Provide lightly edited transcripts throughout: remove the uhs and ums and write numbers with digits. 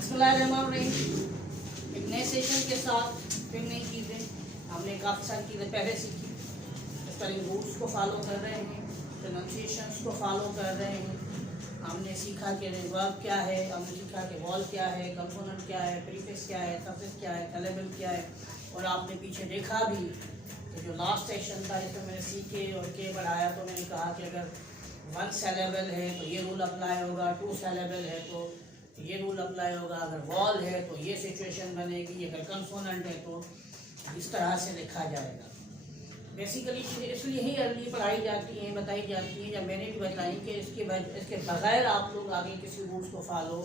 बिस्मिल्लाहिर्रहमानिर्रहीम। एक नए सेशन के साथ फिर नई चीज़ें हमने काफ़ी सारी चीज़ें पहले सीखी। स्पेलिंग रूल्स को फॉलो कर रहे हैं, प्रोनाउंसिएशंस को फॉलो कर रहे हैं। हमने सीखा कि वर्ब क्या है, हमने सीखा कि वॉल क्या है, कंपोनेंट क्या है, प्रीफिक्स क्या है, सफिक्स क्या है, कलेबल क्या है। और आपने पीछे देखा भी कि जो लास्ट सेशन था जिसमें मैंने सीखे और के बढ़ाया, तो मैंने कहा कि अगर 1 syllable है तो ये रूल अप्लाई होगा, 2 syllable है तो ये रूल अप्लाई होगा, अगर वॉल है तो ये सिचुएशन बनेगी, अगर कंसोनेंट है तो इस तरह से लिखा जाएगा। बेसिकली चीज़ें इसलिए ही अर्ली पढ़ाई जाती हैं, बताई जाती हैं, या मैंने भी बताई कि इसके बगैर आप लोग आगे किसी रूल्स को फॉलो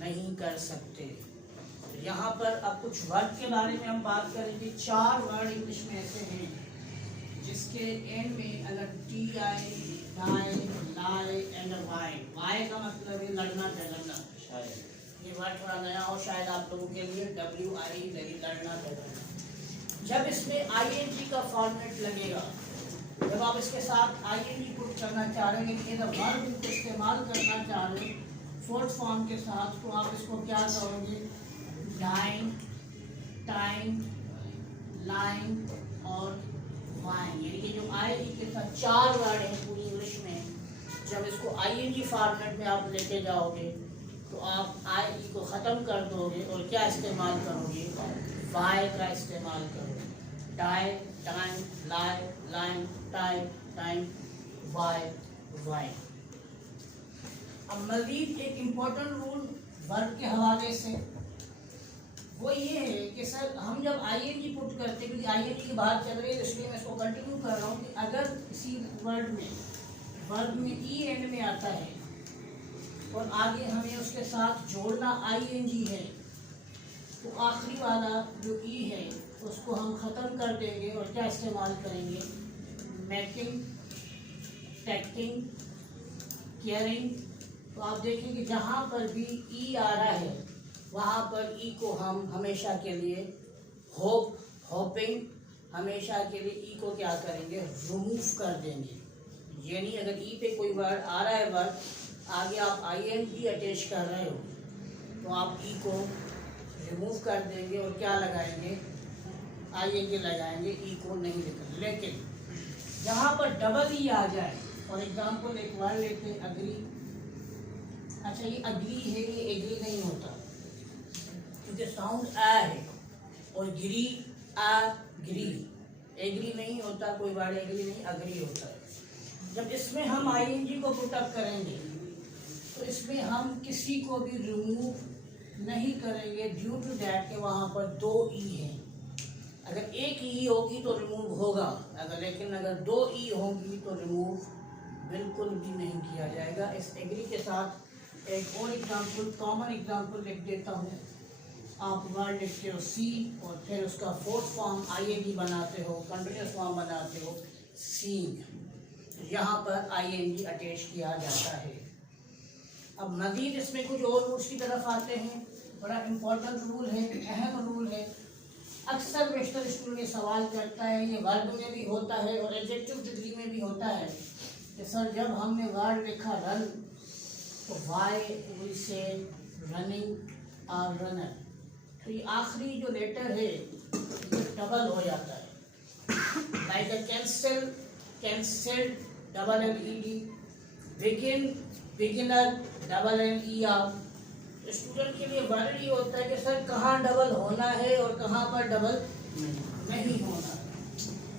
नहीं कर सकते। तो यहाँ पर अब कुछ वर्ड के बारे में हम बात करेंगे। 4 वर्ड इंग्लिश में ऐसे हैं जिसके एंड में अगर tie, die, lie and Y, Y का मतलब है लड़ना झगड़ना। ये वर्ड थोड़ा नया हो शायद आप लोगों के लिए, WI लड़ना झगड़ना। जब इसमें ING का फॉर्मेट लगेगा, जब आप इसके साथ ING पुट करना चाह रहे हैं, वर्ब को इस्तेमाल करना चाह रहे हैं फोर्थ फॉर्म के साथ, तो आप इसको क्या करोगे? डाइन, टाइम, लाइन और वाइन, यानी कि जो ING के साथ 4 वर्ड हैं पूरी इंग्लिश में, जब इसको ING फॉर्मेट में आप लेके जाओगे तो आप IE को ख़त्म कर दोगे और क्या इस्तेमाल करोगे? वाई का इस्तेमाल करोगे। Die, time, lie, line, time, time, Y, Y. अब मज़ीद एक इम्पोर्टेंट रूल वर्ब के हवाले से वो ये है कि सर हम जब ING पुट करते हैं, क्योंकि ING की बात चल रही है इसलिए मैं इसको कंटिन्यू कर रहा हूँ कि अगर किसी वर्ब में ई एंड में आता है और आगे हमें उसके साथ जोड़ना ING है, तो आखिरी वाला जो ई है उसको हम ख़त्म कर देंगे और क्या इस्तेमाल करेंगे? Making, taking, caring. तो आप देखेंगे जहाँ पर भी ई आ रहा है वहाँ पर ई को हम हमेशा के लिए होपिंग, हमेशा के लिए ई को क्या करेंगे? रिमूव कर देंगे। यानी अगर ई पे कोई वर्ड आ रहा है, वर्ड आगे आप ING अटैच कर रहे हो, तो आप ई को रिमूव कर देंगे और क्या लगाएंगे? ING लगाएंगे, ई को नहीं लिखेंगे। लेकिन जहाँ पर डबल ई आ जाए, फॉर एग्जाम्पल एक वर्ड लेते हैं अग्री। अच्छा ये अग्री है, ये एग्री नहीं होता क्योंकि साउंड आ है, और गिरी ग्री, एग्री नहीं होता, कोई वर्ड एग्री नहीं, अग्री होता है। जब इसमें हम ING को पुटअप करेंगे तो इसमें हम किसी को भी रिमूव नहीं करेंगे, ड्यू टू दैट के वहाँ पर 2 ई हैं। अगर एक ई होगी तो रिमूव होगा, लेकिन अगर 2 ई होंगी तो रिमूव बिल्कुल भी नहीं किया जाएगा। इस एग्री के साथ एक और एग्जाम्पल, कॉमन एग्जाम्पल लिख देता हूँ। आप वर्ड लिखते हो सी और फिर उसका फोर्थ फॉर्म ING बनाते हो, कंटिन्यूस फॉर्म बनाते हो सीइंग, यहाँ पर ING अटैच किया जाता है। अब मज़ीद इसमें कुछ और रूल्स की तरफ आते हैं। बड़ा इम्पोर्टेंट रूल है, अहम रूल है। अक्सर बेशतर स्टूडेंट ये सवाल करता है, ये वर्ब में भी होता है और एडजेक्टिव डिग्री में भी होता है कि सर जब हमने वर्ड लिखा रन, तो वाई वी से रनिंग और रनर, तो ये आखिरी जो लेटर है ये डबल हो जाता है। Like cancel, cancelled, LLED, begin, beginner, LLER। Student के लिए वर्ड ये होता है कि सर कहाँ डबल होना है और कहाँ पर डबल नहीं होना है।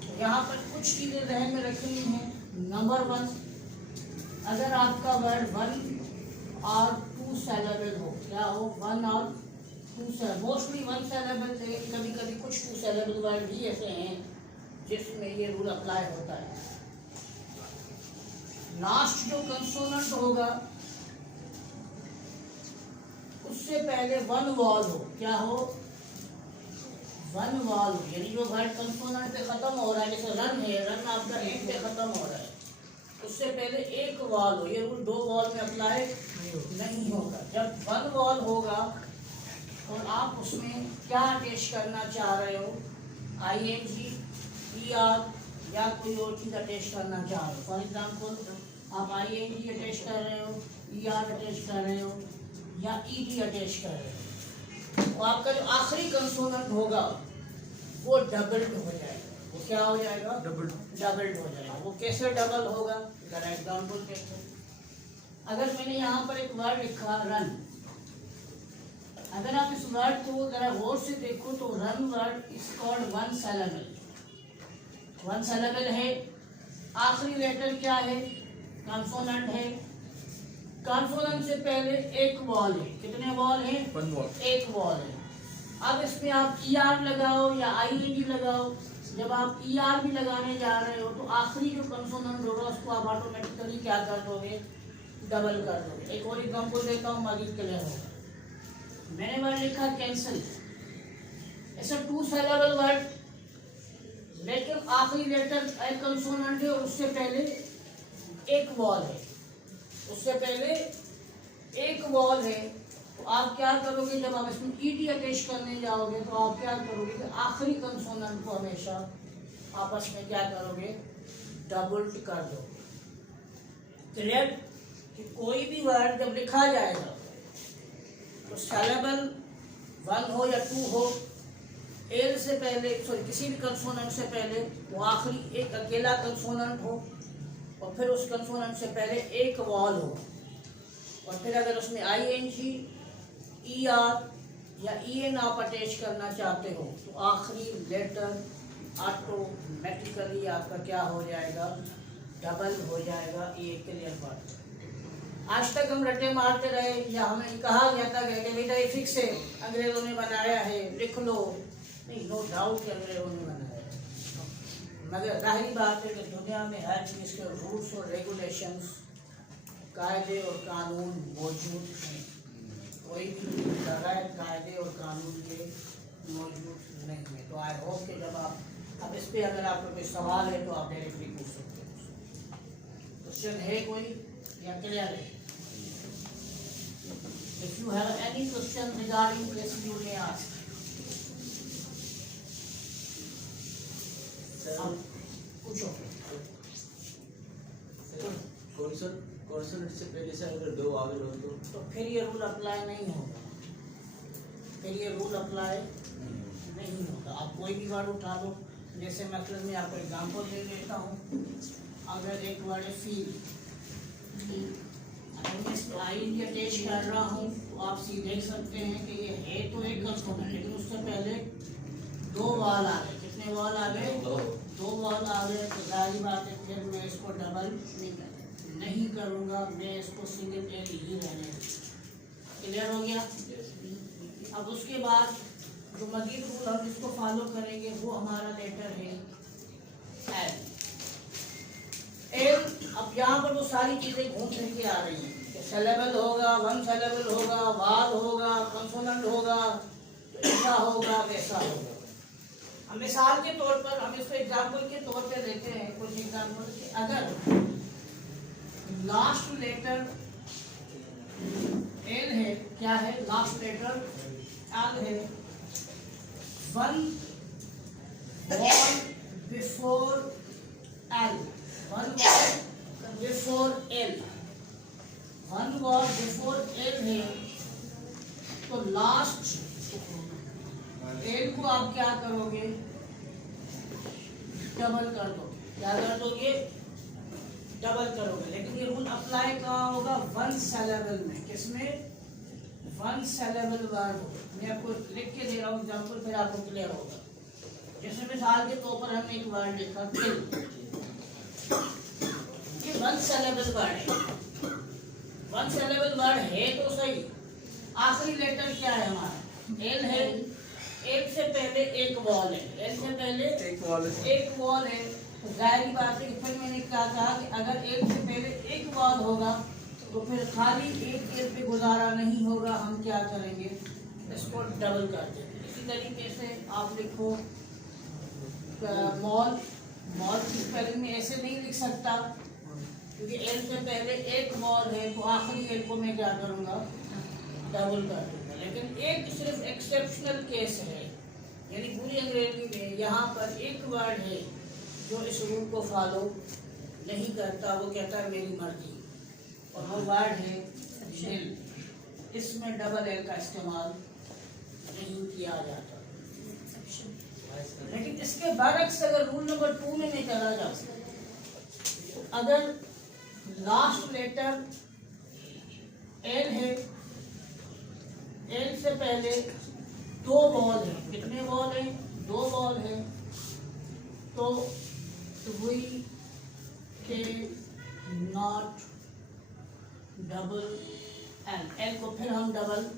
तो यहाँ पर कुछ चीज़ें ध्यान में रखनी हैं। नंबर 1, अगर आपका वर्ड 1 और 2 syllable हो, क्या हो? 1 और 2 syllable, मोस्टली 1 syllable है, कभी कभी कुछ 2 syllable वर्ड भी ऐसे हैं जिसमें ये रूल अप्लाई होता है। लास्ट जो कंसोनेंट होगा उससे पहले 1 वॉल हो, क्या हो? 1 वॉल हो, यानी जो वर्ड कंसोनेंट पे खत्म हो रहा है, जैसे रन है, रन आपका एंड पे खत्म हो रहा है, उससे पहले 1 वॉल हो। ये रूल 2 वॉल में अप्लाई नहीं होगा। जब 1 वॉल होगा और आप उसमें क्या अटैच करना चाह रहे हो? ING, ER या कोई और चीज़ अटैच करना चाह रहे हो। फॉर एग्जाम्पल आप ING अटैच कर रहे हो, ER अटैच कर रहे हो, या ईडी अटैच कर रहे हैं, तो आपका जो आखिरी कंसोनेंट होगा वो डबल्ड हो जाएगा। वो क्या हो जाएगा? डबल्ड हो जाएगा। वो कैसे डबल होगा? जरा एग्जाम्पल देखो। अगर मैंने यहाँ पर एक वर्ड लिखा रन, अगर आप इस वर्ड को जरा गौर से देखो तो run word is called one syllable. One syllable है, आखिरी लेटर क्या है? कंसोनेंट है। कंसोनेंट से पहले एक वॉल है। कितने वॉल है? एक वॉल है। अब इसमें आप ER लगाओ या ING लगाओ, जब आप ER भी लगाने जा रहे हो तो आखिरी जो कंसोनेंट होगा उसको आप ऑटोमेटिकली क्या कर दोगे? डबल कर दोगे। एक और एग्जांपल देता हूँ, मजीद क्लियर होगा। मैंने वर्ड लिखा कैंसिल, ऐसा 2 सिलेबल वर्ड, लेकिन आखिरी लेटर एक कंसोनेंट है और उससे पहले एक वॉल है, उससे पहले एक वॉल है। तो आप क्या करोगे? जब आप इसमें ED अटैच करने जाओगे तो आप क्या करोगे कि आखिरी कंसोनेंट को हमेशा आपस में क्या करोगे? डबल कर दोगे। क्लियर? कि कोई भी वर्ड जब लिखा जाएगा तो सिलेबल 1 हो या 2 हो, एल से पहले सॉरी किसी भी कंसोनेंट से पहले वो आखिरी एक अकेला कंसोनेंट हो और फिर उस कंसोनेंट से पहले एक वॉल हो, और फिर अगर उसमें ING, ER या EN आप अटैच करना चाहते हो तो आखिरी लेटर ऑटोमेटिकली आपका क्या हो जाएगा? डबल हो जाएगा। ये क्लियर बात। आज तक हम रट्टे मारते रहे या हमें कहा गया था कि बेटा ये फिक्स है, अंग्रेजों ने बनाया है, लिख लो। नहीं, नो डाउट कि अंग्रेजों ने बनाया है, मगर जाहिर बात है कि दुनिया में हर चीज़ के रूल्स और रेगुलेशंस, कायदे और कानून मौजूद हैं। कोई भी बगैर कायदे और कानून के मौजूद नहीं है। तो आई होप कि जब आप अब इस पर अगर आपको कोई सवाल है तो आप डायरेक्टली पूछ सकते हो। क्वेश्चन है कोई या क्लियर है? If you have any question regarding this, you may ask. पूछो। कॉन्सोनेंट से पहले से अगर 2 वावल हो तो फिर ये रूल अप्लाई नहीं होगा। फिर ये रूल अप्लाई नहीं होगा। आप कोई भी वर्ड उठा लो, जैसे मतलब मैं आपको एग्जांपल दे देता हूँ। अगर एक वर्ड है फील, अगर मैं इस ING अटैच कर रहा हूँ तो आप सीधे देख सकते हैं कि ये है तो एक कंसोनेंट, लेकिन उससे पहले 2 वॉल आ गए। कितने वॉल आ गए? 2 वॉल आ गए। तो जाहिर बात है फिर मैं इसको डबल नहीं करूँगा, मैं इसको सिंगल एल ही रहने दूँगा। क्लियर हो गया? अब उसके बाद जो मजीद रूल हम इसको फॉलो करेंगे वो हमारा लेटर है एल। एल अब यहाँ पर वो सारी चीज़ें घूम फिर के आ रही हैं कि सिलेबल होगा, वन सिलेबल होगा, वाल होगा, कंसोनेंट होगा, तो ऐसा होगा, वैसा होगा। हम मिसाल के तौर पर हम इसको एग्जाम्पल के तौर पे लेते हैं कुछ एग्जाम्पल कि अगर लास्ट लेटर एल है, क्या है? लास्ट लेटर एल है। One wall before L, one wall before L, one wall before L है, तो लास्ट एल को आप क्या करोगे? डबल कर दो। क्या कर दोगे? डबल करोगे। लेकिन ये रूल अप्लाई कहाँ होगा? वन सिलेबल में। किसमें? One syllable word. मैं आपको लिख के दे रहा हूँ एग्जाम्पल, फिर आपको क्लियर होगा। जैसे मिसाल के तौर पर हमने एक वर्ड लिखा किल, ये वन सिलेबल वर्ड है। वन सिलेबल वर्ड है तो सही, आखिरी लेटर क्या है हमारा? एल है। एल से पहले एक वॉल है, एल से पहले एक वॉल है। तो जाहिर बात है कि फिर मैंने क्या कहा कि अगर एल से पहले एक वॉल होगा तो फिर खाली एक एल पे गुजारा नहीं होगा, हम क्या करेंगे? इसको डबल कर देंगे। इसी तरीके से आप लिखो मॉल, मॉल की स्पेलिंग में ऐसे नहीं लिख सकता क्योंकि एल से पहले एक वॉल है, तो आखिरी एल को मैं क्या करूँगा? डबल कर दूंगा। लेकिन एक सिर्फ एक्सेप्शनल केस है, यानी पूरी अंग्रेजी में यहाँ पर एक वर्ड है जो इस रूल को फॉलो नहीं करता। वो कहता है मेरी मर्जी, और वो वर्ड है नील। इसमें डबल एल का इस्तेमाल नहीं किया जाता। लेकिन इसके बरक्स अगर रूल नंबर 2 में निकाला जा सकता, अगर लास्ट लेटर एल है, एल से पहले 2 बॉल है, कितने बॉल है? 2 बॉल है, तो वी के नॉट डबल एल, एल को फिर हम डबल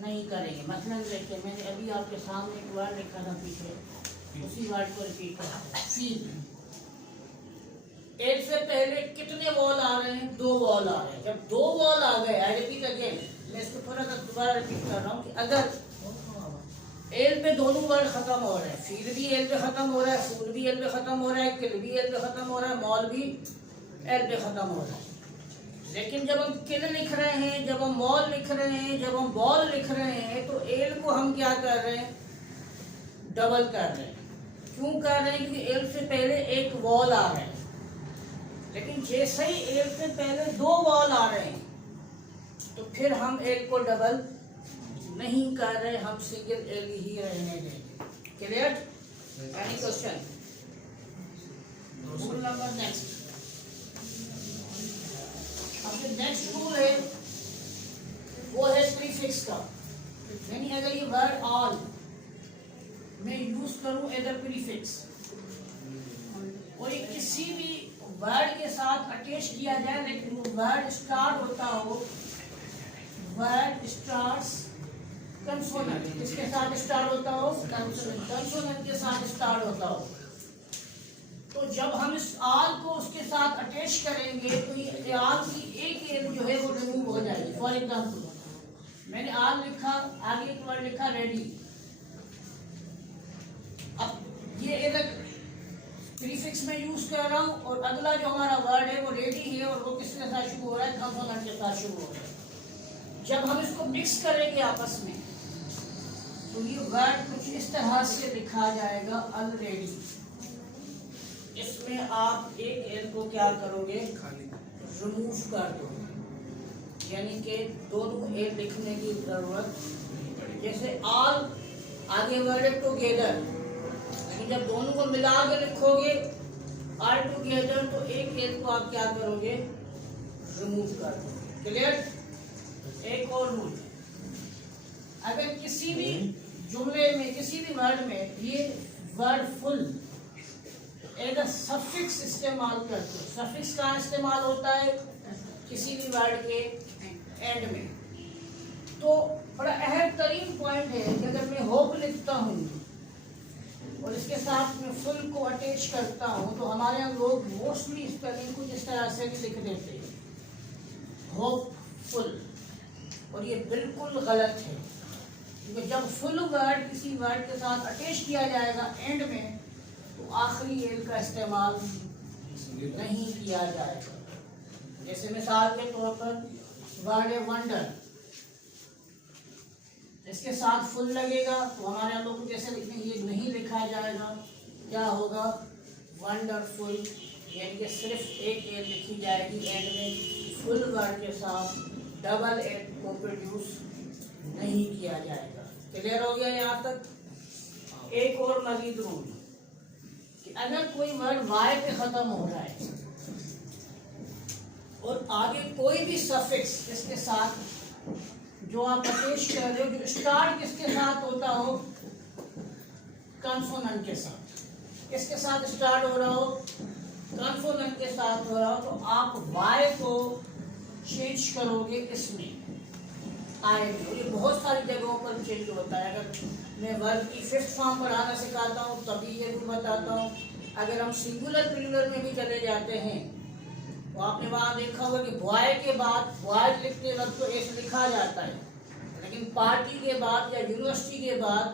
नहीं करेंगे। मसलन देखिए, मैंने अभी आपके सामने एक वर्ड लिखा था पीछे, उसी वर्ड को रिपीट करा, फील। एल से पहले कितने बॉल आ रहे हैं? 2 बॉल आ रहे हैं। जब 2 बॉल आ गए, आई रिपीट अगेन, मैं इसको थोड़ा सा दोबारा रिपीट कर रहा हूँ कि अगर एल पे दोनों वर्ड खत्म हो रहे हैं, फील भी एल पे खत्म हो रहा है, फूल भी एल पे खत्म हो रहा है, किल भी एल पे खत्म हो रहा है, मॉल भी एल पे खत्म हो रहा है। लेकिन जब हम किल लिख रहे हैं, जब हम मॉल लिख रहे हैं, जब हम बॉल लिख रहे हैं, तो एल को हम क्या कर रहे हैं? डबल कर रहे हैं। क्यों कर रहे हैं? क्योंकि एल से पहले एक बॉल आ रहा है। लेकिन जैसे ही एल से पहले 2 बॉल आ रहे हैं, तो फिर हम एल को डबल नहीं कर रहे, हम सिंगल एल ही रहने देंगे। Clear? Any question? Rule number next, अब जो नेक्स्ट रूल है वो है प्रीफिक्स का। यानी अगर ये वर्ड ऑल मैं यूज करूं एज अ प्रीफिक्स और ये किसी भी वर्ड के साथ अटैच किया जाए, लेकिन वो वर्ड स्टार्ट होता हो, वर्ड स्टार्ट्स कंसोनेंट, किसके साथ स्टार्ट होता हो? कंसोनेंट के साथ स्टार्ट होता हो। तो जब हम इस आल को उसके साथ अटैच करेंगे तो ये आल की एक एल जो है वो रिमूव हो जाएगी। फॉर एग्जाम्पल, मैंने आल लिखा, आगे एक वर्ड लिखा रेडी। अब ये एक प्रीफिक्स में यूज कर रहा हूँ और अगला जो हमारा वर्ड है वो रेडी है और वो किसके साथ शुरू हो रहा है? कंसोनेंट के साथ शुरू हो रहा है। जब हम इसको मिक्स करेंगे आपस में, तो ये वर्ड कुछ इस तरह से लिखा जाएगा, ऑलरेडी। इसमें आप एक एल को क्या करोगे? रिमूव कर दोगे, यानी कि दोनों एल लिखने की जरूरत। जैसे ऑल आगे वर्ड है टुगेदर, लेकिन जब दोनों को मिला के लिखोगे ऑल टुगेदर, तो एक एल को आप क्या करोगे? रिमूव कर दोगे। क्लियर? एक और रूल, अगर किसी भी जुमले में, किसी भी वर्ड में ये word full as a suffix इस्तेमाल करते हो। सफिक्स का इस्तेमाल होता है किसी भी वर्ड के एंड में। तो बड़ा अहम तरीन पॉइंट है कि अगर मैं होप लिखता हूँ और इसके साथ में फुल को अटैच करता हूँ, तो हमारे यहाँ लोग मोस्टली स्पेलिंग को जिस तरह से भी लिख देते हैं, होपफुल, और ये बिल्कुल गलत है। क्योंकि जब फुल वर्ड किसी वर्ड के साथ अटैच किया जाएगा एंड में, तो आखिरी एल का इस्तेमाल नहीं किया जाएगा। जैसे मिसाल के तौर पर वर्ड है वंडर, इसके साथ फुल लगेगा तो हमारे यहाँ लोग जैसे लिखने, ये नहीं लिखा जाएगा। क्या होगा? वंडरफुल, यानी कि सिर्फ एक एल लिखी जाएगी एंड में, फुल वर्ड के साथ डबल एल को प्रोड्यूस नहीं किया जाएगा। क्लियर हो गया यहाँ तक? एक और मजीद रूल कि अगर कोई वर्ड वाई पे खत्म हो रहा है और आगे कोई भी सफिक्स इसके साथ जो आप अटैच कर रहे हो, जो स्टार्ट किसके साथ होता हो? कंसोनेंट के साथ। किसके साथ स्टार्ट हो रहा हो? कंसोनेंट के साथ हो रहा हो, तो आप वाई को चेंज करोगे इसमें आएगी। और ये बहुत सारी जगहों पर चेंज होता है। अगर मैं वर्ब की 5th फॉर्म पढ़ाना सिखाता हूँ तभी ये रूल बताता हूँ। अगर हम सिंगुलर प्लूरल में भी चले जाते हैं तो आपने वहाँ देखा होगा कि बॉय के बाद बॉय लिखते वक्त तो एस लिखा जाता है, लेकिन पार्टी के बाद या यूनिवर्सिटी के बाद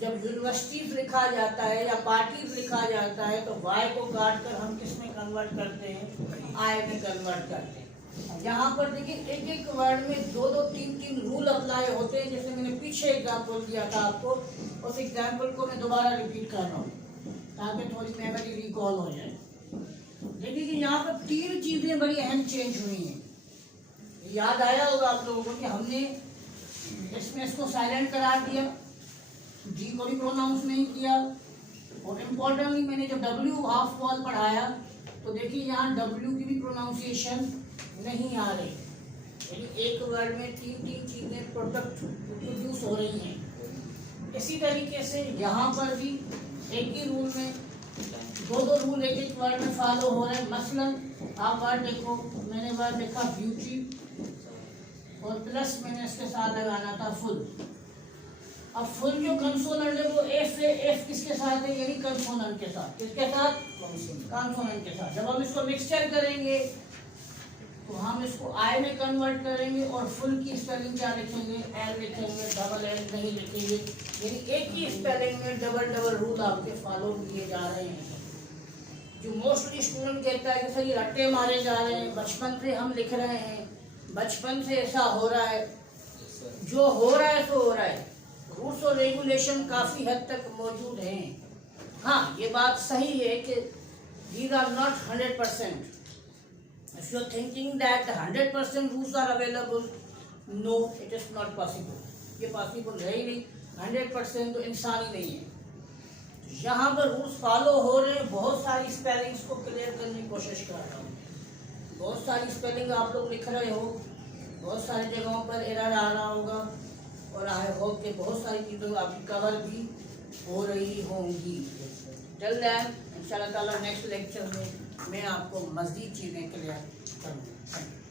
जब यूनिवर्सिटीज लिखा जाता है या पार्टीज लिखा जाता है, तो वाई को काट कर हम किस में कन्वर्ट करते हैं? आई में कन्वर्ट करते हैं। यहाँ पर देखिए एक एक वर्ड में 2-2, 3-3 रूल अप्लाई होते हैं। जैसे मैंने पीछे एग्जाम्पल दिया था आपको, उस एग्जाम्पल को मैं दोबारा रिपीट कर रहा हूँ ताकि थोड़ी मेमोरी रिकॉल हो जाए। देखिए कि यहाँ पर 3 चीज़ें बड़ी अहम चेंज हुई हैं। याद आया होगा आप लोगों को कि हमने इसमें इसको साइलेंट करार दिया, जी को भी प्रोनाउंस नहीं किया। और इम्पोर्टेंटली मैंने जब डब्ल्यू हाफ वॉल पढ़ाया तो देखिए यहाँ डब्ल्यू की भी प्रोनाउंसिएशन नहीं आ रही, यानी एक वर्ड में तीन चीजें प्रोडक्ट प्रोड्यूस हो रही हैं। इसी तरीके से यहाँ पर भी एक ही रूल में दो रूल एक वर्ड में फॉलो हो रहे हैं। मसलन आप वर्ड देखो, मैंने वर्ड लिखा ब्यूटी और प्लस मैंने इसके साथ लगाना था फुल। अब फुल जो कंसोनेंट है वो एफ है, एफ किसके साथ है, यानी कंसोनेंट के साथ। किसके साथ? कंसोनेंट के साथ। जब हम इसको मिक्सचर करेंगे तो हम इसको आई में कन्वर्ट करेंगे और फुल की स्पेलिंग क्या लिखेंगे? एल लिखेंगे, डबल एल नहीं लिखेंगे। यानी एक ही स्पेलिंग में डबल रूल आपके फॉलो किए जा रहे हैं। जो मोस्टली स्टूडेंट कहता है कि सर ये रट्टे मारे जा रहे हैं, बचपन से हम लिख रहे हैं, बचपन से ऐसा हो रहा है। जो हो रहा है सो हो रहा है, रूल्स और रेगुलेशन काफ़ी हद तक मौजूद हैं। हाँ, ये बात सही है कि these are not 100%. If you are thinking that 100% rules are available, no, it is not possible. ये पॉसिबल है ही नहीं। 100% तो इंसान ही नहीं है। यहाँ पर रूल्स फॉलो हो रहे हैं। बहुत सारी स्पेलिंग्स को क्लियर करने की कोशिश कर रहा हूँ। बहुत सारी स्पेलिंग आप लोग लिख रहे हो, बहुत सारी जगहों पर एरर आ रहा होगा और आई होप कि बहुत सारी चीज़ों आपकी कवर भी हो रही होंगी। टिल देन इंशाल्लाह ताला नेक्स्ट लेक्चर में मैं आपको मज़ीद चीज़ें क्लियर करूँगा।